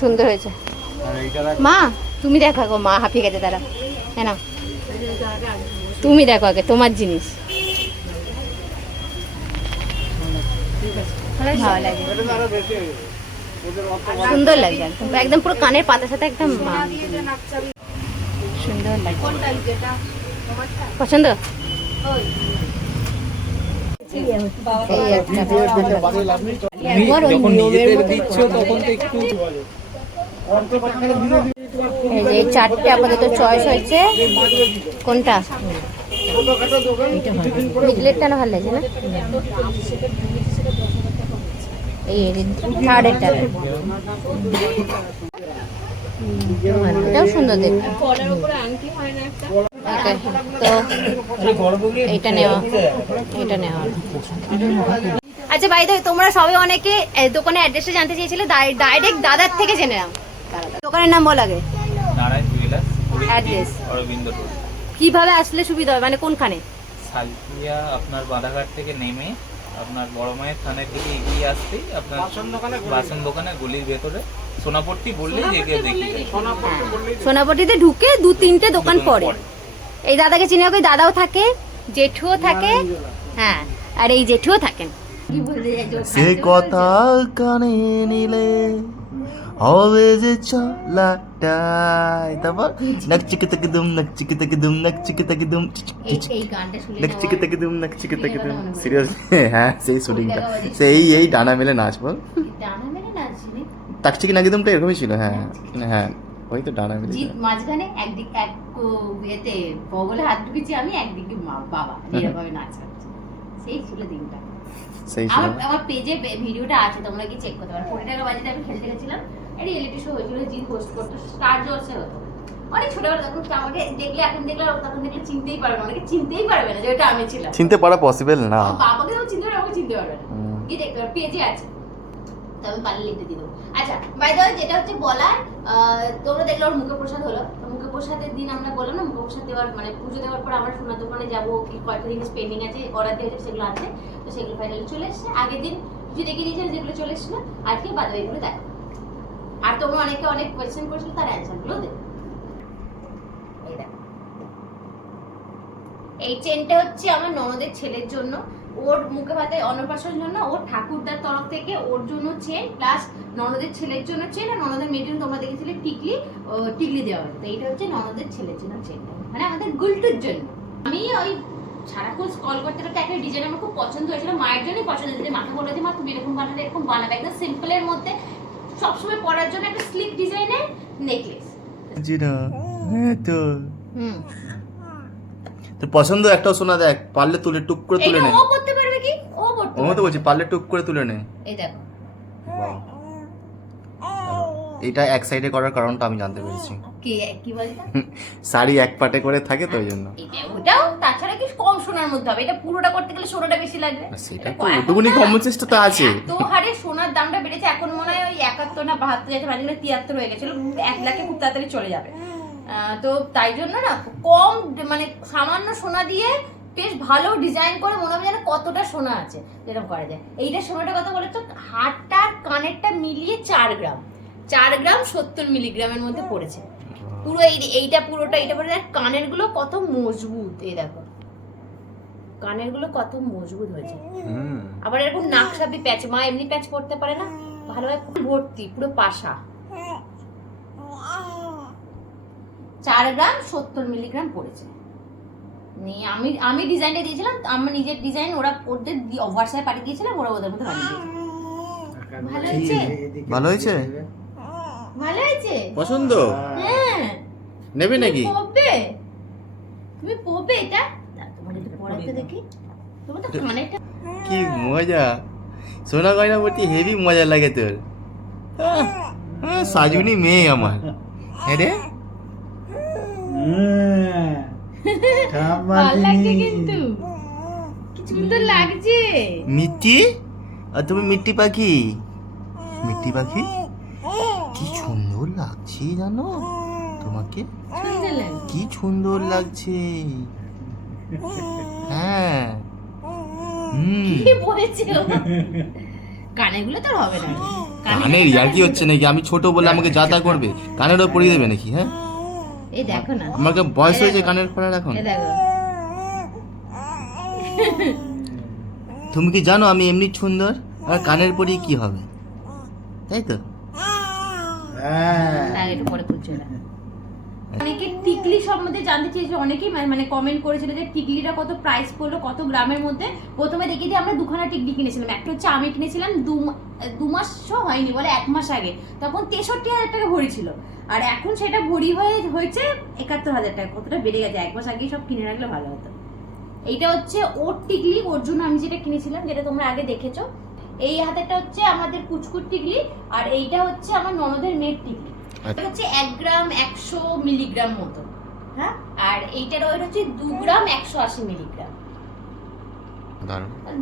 সুন্দর হয়েছে। আর এইটা দেখ মা তুমি দেখো গো মা হাঁপিয়ে গেছে তারা হ্যাঁ না তুমি দেখো আগে তোমার জিনিস। ভালো লাগে। সুন্দর লাগছে একদম। পুরো কানের পাতার সাথে একদম মা। সুন্দর লাগছে পছন্দ? যখন নিজেদের দিচ্ছ তখন তো একটু এই চারটে চয়েস হয়েছে। কোনটা? না ভালো না? এই এটাও সুন্দর তো এইটা নেওয়া এইটা নেওয়া। আচ্ছা ভাই তোমরা সবাই অনেকে এ, দোকানের অ্যাড্রেসটা জানতে চেয়েছিলে ডাইরেক্ট দাদার থেকে জেনে নাও। দোকানের নাম বল আগে। কীভাবে আসলে সুবিধা হয়? মানে কোনখানে? আপনার বাধাঘাট থেকে নেমে আপনার বড় মায়ের থানার দিকে এগিয়ে আসতেই আপনার বাসন দোকানে গলির ভেতরে। সোনাপট্টি বললেই দেখে দেখি হ্যাঁ। সোনাপটিতে ঢুকে দু তিনটে দোকান পড়ে। এই দাদাকে চিনে ওই দাদাও থাকে জেঠুও থাকে। হ্যাঁ আর এই জেঠুও থাকেন। সে কথা কানে নিলে হবে যে চলাটাই তারপর নাক চিকে থেকে দুম নাক চিকে থেকে দুম নাক চিকে থেকে দুম নাক চিকে থেকে দুম নাক চিকে থেকে দুম সিরিয়াসলি হ্যাঁ সেই শুটিংটা। সেই এই ডানা মেলে নাচ বল। ডানা মেরে নাচছিলি তাক চিকি নাকি দুমটা এরকমই ছিল হ্যাঁ। হ্যাঁ ওই তো ডানা মেলে মাঝখানে একদিক এক ইয়েতে বগলে হাত ঢুকেছি আমি একদিকে বাবা এরকম নাচ সেই ছিল দিনটা। সেই আমার আমার পেজে ভিডিওটা আছে তোমরা কি চেক করতে পারো। কোটি টাকা বাজেটে আমি খেলতে গেছিলাম। রিয়েলিটি শো হয়েছিল জিৎ হোস্ট করতো স্টার জলসে হতো। অনেক ছোটবেলা তখন আমাকে দেখলে এখন দেখলে তখন দেখলে চিনতেই পারবে না অনেকে চিনতেই পারবে না যে ওটা আমি ছিলাম। চিনতে পারা পসিবল না। বাবাকে তো চিনতে পারবে আমাকে চিনতে পারবে না। গিয়ে দেখতে পারো পেজে আছে। তো আমি পারলে লিখতে দিয়ে দেবো। আচ্ছা বাই দ্য যেটা হচ্ছে বলার তোমরা দেখলে ওর মুখে প্রসাদ হলো। মুখে প্রসাদের দিন আমরা বললাম না মুখে প্রসাদ দেওয়ার মানে পুজো দেওয়ার পর আমরা সোনার দোকানে যাব কি কয়েকটা জিনিস পেন্ডিং আছে অর্ডার দিয়ে সেগুলো আছে তো সেগুলো ফাইনালি চলে এসছে। আগের দিন কিছু দেখে দিয়েছিল যেগুলো চলে এসেছিল। আজকে বাদ এগুলো দেখো আর তোমরা অনেকে অনেক কোয়েশ্চেন করেছিল তার অ্যান্সারগুলো দেবো এই চেনটা হচ্ছে আমার ননদের ছেলের জন্য। ওর মুখে ভাতে অন্নপ্রাশনের জন্য ওর ঠাকুরদার তরফ থেকে ওর জন্য চেন প্লাস ননদের ছেলের জন্য চেন আর ননদের মেয়ের জন্য তোমরা দেখেছিলে টিকলি টিকলি দেওয়া তো এইটা হচ্ছে ননদের ছেলের জন্য চেনটা মানে আমাদের গুলটুর জন্য। আমি ওই সারাক্ষণ কল করতে করতে একটা ডিজাইন আমার খুব পছন্দ হয়েছিল, মায়ের জন্যই পছন্দ হয়েছিল। মাকে বলে যে মা, তুমি এরকম বানালে, এরকম বানাবে। একদম সিম্পলের মধ্যে সবসময় পরার জন্য একটা স্লিক ডিজাইনের নেকলেস জি না হ্যাঁ তো। হুম। তোর পছন্দ একটাও শোনা দেখ পারলে তুলে টুক করে তুলে নে। ও করতে পারবে কি? ও করতে ও তো। বলছি পারলে টুক করে তুলে নে। এই দেখো। এটা এক সাইডে করার কারণটা আমি জানতে পেরেছি। কি কি বলতো? শাড়ি এক পাটে করে থাকে তো ওই জন্য। ওটাও তাছাড়া কি কম সোনার মধ্যে হবে। এটা পুরোটা করতে গেলে সোনাটা বেশি লাগবে। সেটা তো ওটুকুনি না, কমন চেষ্টা তো আছে। এত হারে সোনার দামটা বেড়েছে এখন মনে হয় ওই একাত্তর না বাহাত্তর যাচ্ছে মাঝে তিয়াত্তর হয়ে গেছিল এক লাখে খুব তাড়াতাড়ি চলে যাবে। তো তাই জন্য না কম মানে সামান্য সোনা দিয়ে বেশ ভালো ডিজাইন করে মনে হবে যেন কতটা সোনা আছে যেরকম করা যায়। এইটা সোনাটা কথা বলে তো হাটটা আর কানেরটা মিলিয়ে চার গ্রাম চার গ্রাম সত্তর মিলিগ্রামের মধ্যে পড়েছে। পুরো এই এইটা পুরোটা এইটা পুরো দেখ কানেরগুলো কত মজবুত এই দেখো। কানেরগুলো কত মজবুত হয়েছে। আবার এরকম নাকসাবি প্যাচ মা এমনি প্যাচ পড়তে পারে না? ভালোভাবে পুরো ভর্তি পুরো পাশা। চার গ্রাম সত্তর মিলিগ্রাম পড়েছে। নিয়ে আমি আমি ডিজাইনটা দিয়েছিলাম আমার নিজের ডিজাইন ওরা ওদের হোয়াটসঅ্যাপে পাঠিয়ে দিয়েছিলাম ওরা ওদের মধ্যে দিয়েছে। ভালো হয়েছে? ভালো হয়েছে? ভালো হয়েছে? পছন্দ? হ্যাঁ। নেবে নাকি? তুমি এটা? তোমার একটু পরাতে দেখি। তোমার তো কানেরটা কি মজা। সোনা গয়না বলতে হেভি মজা লাগে তোর। সাজুনি মেয়ে আমার। হ্যাঁ রে। লাগছে মিষ্টি আর তুমি মিট্টি পাখি? মিট্টি পাখি? কি সুন্দর লাগছে জানো? তোমাকে? কি সুন্দর লাগছে। হ্যাঁ। হুম। কি বলেছে ও? তো হবে না। কানের ইয়ার কি হচ্ছে নাকি? আমি ছোট বলে আমাকে যাতা করবে কানেরও পরিয়ে দেবে নাকি হ্যাঁ? এই দেখো না। আমাকে বয়স হয়েছে কানের পরার এখন। তুমি কি জানো আমি এমনি সুন্দর? আর কানের পরিয়ে কি হবে? তাই তো? হ্যাঁ। অনেকে টিকলি সম্বন্ধে জানতে অনেকেই মানে- মানে কমেন্ট করেছিল যে টিকলিটা কত প্রাইস পড়ল, কত গ্রামের মধ্যে। প্রথমে দেখি যে আমরা দুখানা টিকলি কিনেছিলাম। একটা হচ্ছে আমি কিনেছিলাম দু হয়নি বলে এক মাস আগে। তখন তেষট্টি হাজার টাকা ভরি ছিল। আর এখন সেটা ভরি হয়ে হয়েছে একাত্তর হাজার টাকা। কতটা বেড়ে গেছে? এক মাস আগেই সব কিনে রাখলে ভালো হতো। এইটা হচ্ছে ওর টিকলি। ওর জন্য আমি যেটা কিনেছিলাম, যেটা তোমরা আগে দেখেছ এই হাতেরটা হচ্ছে আমাদের কুচকুট টিকলি আর এইটা হচ্ছে আমার ননদের মেয়ের টিকলি। এটা হচ্ছে এক গ্রাম একশো মিলিগ্রাম মতো। হ্যাঁ? আর এইটার ওয়েট হচ্ছে দু গ্রাম একশো আশি মিলিগ্রাম।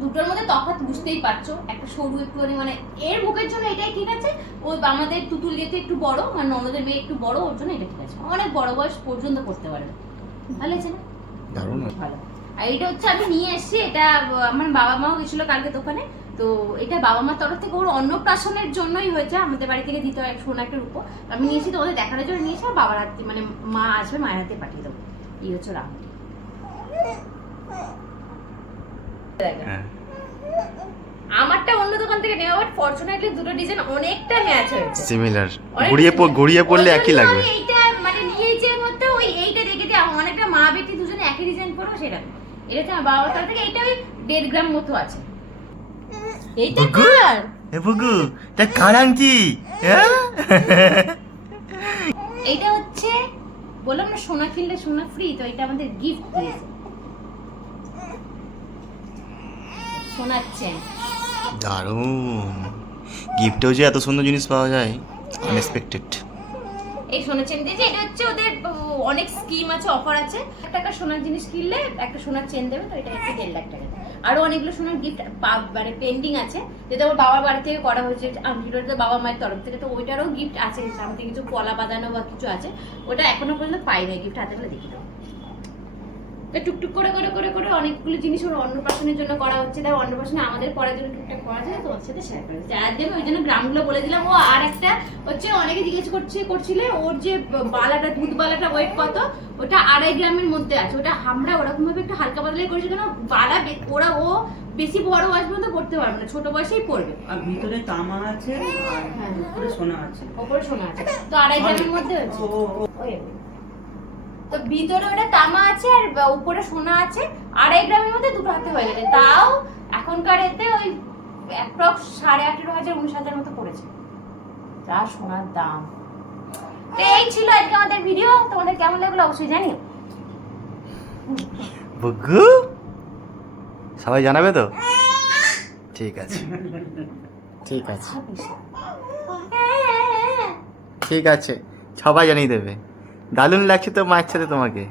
দুটোর মধ্যে তফাৎ বুঝতেই পারছ। একটা সরু একটুখানি মানে এর মুখের জন্য এটাই ঠিক আছে। ওই আমাদের তুতুল যেতে একটু বড় মানে ননদের মেয়ে একটু বড় ওর জন্য এটা ঠিক আছে। অনেক বড় বয়স পর্যন্ত করতে পারবে। ভালো আছে না? দারুণ। ভালো। আর এটা হচ্ছে আমি নিয়ে এসেছি এটা আমার বাবা মাও গেছিল কালকে দোকানে। তো এটা বাবা মার তরফ থেকে ওর অন্নপ্রাশনের জন্যই হয়েছে আমাদের বাড়ি থেকে দিতে হয় সোনা একটা রূপো। আমি নিয়েছি তোমাদের দেখানোর জন্য নিয়েছি আর বাবার হাতে মানে মা আসবে মায়ের হাতে পাঠিয়ে দেবো। এই হচ্ছে রাম। হ্যাঁ। আমারটা অন্য দোকান থেকে নেওয়া বাট ফরচুনেটলি দুটো ডিজাইন অনেকটা ম্যাচ হয়েছে। সিমিলার গড়িয়ে গড়িয়ে পড়লে একই লাগবে। এইটা মানে নিয়েছি মধ্যে ওই এইটা দেখে যে অনেকটা মা বেটি দুজনে একই ডিজাইন করব সেটা। এটা হচ্ছে আমার বাবার তরফ থেকে এইটা ওই দেড় গ্রাম মতো আছে। এইটা? কার? এ বুগু তা কারাংচি হ্যাঁ এইটা হচ্ছে বললাম না সোনা কিনলে সোনা ফ্রি তো এটা আমাদের গিফট দিয়েছে। সোনার চেন দারুণ। গিফটেও যে এত সুন্দর জিনিস পাওয়া যায় আনএক্সপেক্টেড এই সোনার চেন দিয়েছে এটা হচ্ছে ওদের অনেক স্কিম আছে অফার আছে। এক টাকা সোনার জিনিস কিনলে একটা সোনার চেন দেবে তো এটা একটু দেড় লাখ টাকা। আরও অনেকগুলো সোনার গিফট মানে পেন্ডিং আছে। যেটা আমার বাবার বাড়ি থেকে করা হয়েছে আংটিটা বাবা মায়ের তরফ থেকে, তো ওইটারও গিফট আছে। সামথিং কিছু কলা বাঁধানো বা কিছু আছে, ওটা এখনও পর্যন্ত পাইনি। গিফট হাতে করে দেখি দাও টুকটুক করে করে করে করে অনেকগুলো জিনিস ওর অন্নপ্রাশনের জন্য করা হচ্ছে। তাই অন্নপ্রাশনে আমাদের করার জন্য টুকটাক করা যায় তোমার সাথে শেয়ার করে যার দেবে ওই জন্য গ্রামগুলো বলে দিলাম। ও আর একটা হচ্ছে, অনেকে জিজ্ঞেস করছে, করছিলে ওর যে বালাটা, দুধ বালাটা ওয়েট কত? ওটা আড়াই গ্রামের মধ্যে আছে। ওটা আমরা ওরকম ভাবে একটু হালকা পাতলাই করেছি কেন? বালা বে- ওরা ও বেশি বড় বয়স পর্যন্ত পড়তে পারবে না ছোট বয়সেই পড়বে। আর ভিতরে তামা আছে আর। উপরে সোনা আছে। ওপরে শোনা আছে। তো আড়াই গ্রামের মধ্যে কি। তো ভিতরে ওটা তামা আছে আর উপরে সোনা আছে। আড়াই গ্রামের মধ্যে দুটো হাতে হয়ে গেছে। তাও এখনকার এতে ওই অ্যাপ্রক্স সাড়ে আঠেরো হাজার উনিশ হাজার মতো পড়েছে। যা সোনার দাম। তো এই ছিল আজকে আমাদের ভিডিও তোমাদের কেমন লাগল অবশ্যই জানিও। বুগু সবাই জানাবে তো? ঠিক আছে। ঠিক আছে। ঠিক আছে সবাই জানিয়ে দেবে। দালুন লাগছে তো মায়ের সাথে তোমাকে।